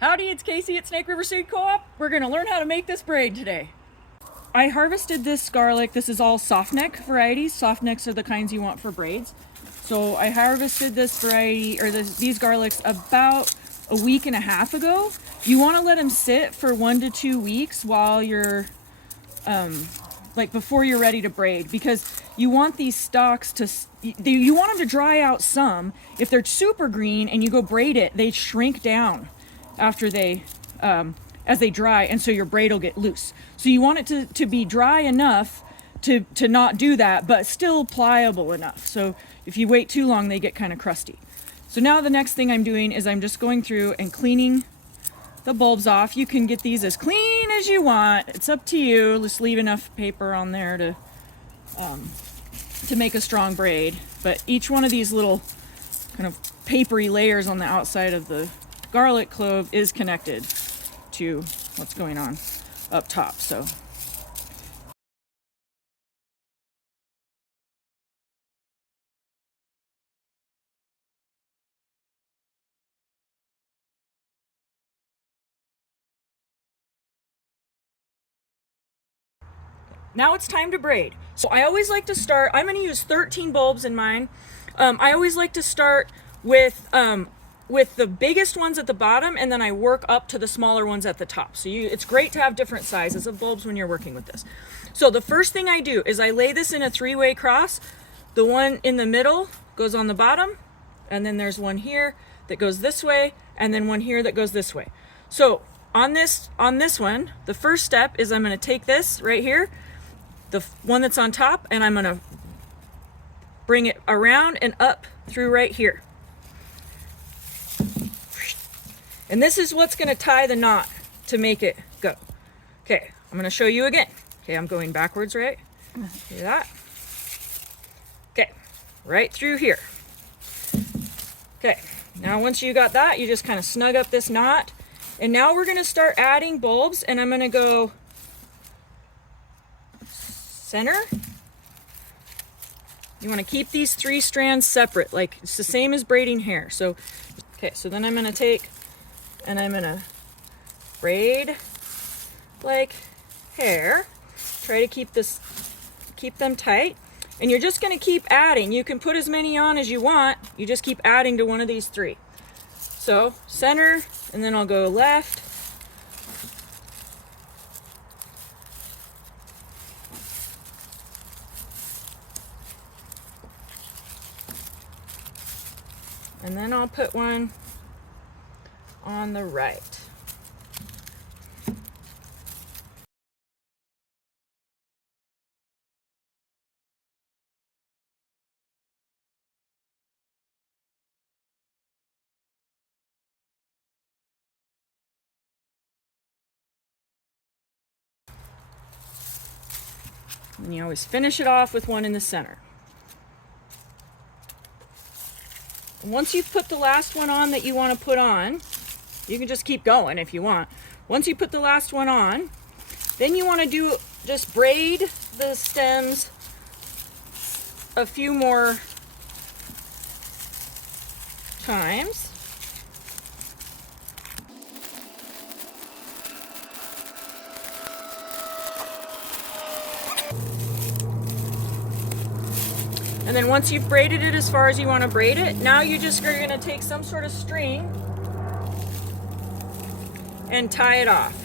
Howdy, it's Casey at Snake River Seed Co-op. We're going to learn how to make this braid today. I harvested this garlic. This is all softneck varieties. Softnecks are the kinds you want for braids. So I harvested this variety, or these garlics, about a week and a half ago. You want to let them sit for 1 to 2 weeks while you're, before you're ready to braid, because you want these stalks to, you want them to dry out some. If they're super green and you go braid it, they shrink down after they, as they dry, and so your braid will get loose. So you want it to be dry enough to not do that, but still pliable enough. So if you wait too long, they get kind of crusty. So now the next thing I'm doing is I'm just going through and cleaning the bulbs off. You can get these as clean as you want. It's up to you. Just leave enough paper on there to make a strong braid. But each one of these little kind of papery layers on the outside of the garlic clove is connected to what's going on up top. So now it's time to braid. So I always like to start, I'm going to use 13 bulbs in mine. I always like to start with the biggest ones at the bottom, and then I work up to the smaller ones at the top. So it's great to have different sizes of bulbs when you're working with this. So the first thing I do is I lay this in a 3-way cross. The one in the middle goes on the bottom, and then there's one here that goes this way, and then one here that goes this way. So on this one, the first step is I'm going to take this right here, the one that's on top, and I'm going to bring it around and up through right here. And this is what's going to tie the knot to make it go. Okay, I'm going to show you again. Okay, I'm going backwards, right? See that? Okay, right through here. Okay, now once you got that, you just kind of snug up this knot. And now we're going to start adding bulbs, and I'm going to go center. You want to keep these 3 strands separate, like it's the same as braiding hair. So, okay, so then I'm going to take and I'm going to braid like hair. Try to keep them tight. And you're just going to keep adding. You can put as many on as you want. You just keep adding to one of these 3. So center, and then I'll go left. And then I'll put one on the right. And you always finish it off with one in the center. And once you've put the last one on that you want to put on, you can just keep going if you want. Once you put the last one on, then you want to just braid the stems a few more times. And then once you've braided it as far as you want to braid it, now you just are going to take some sort of string and tie it off.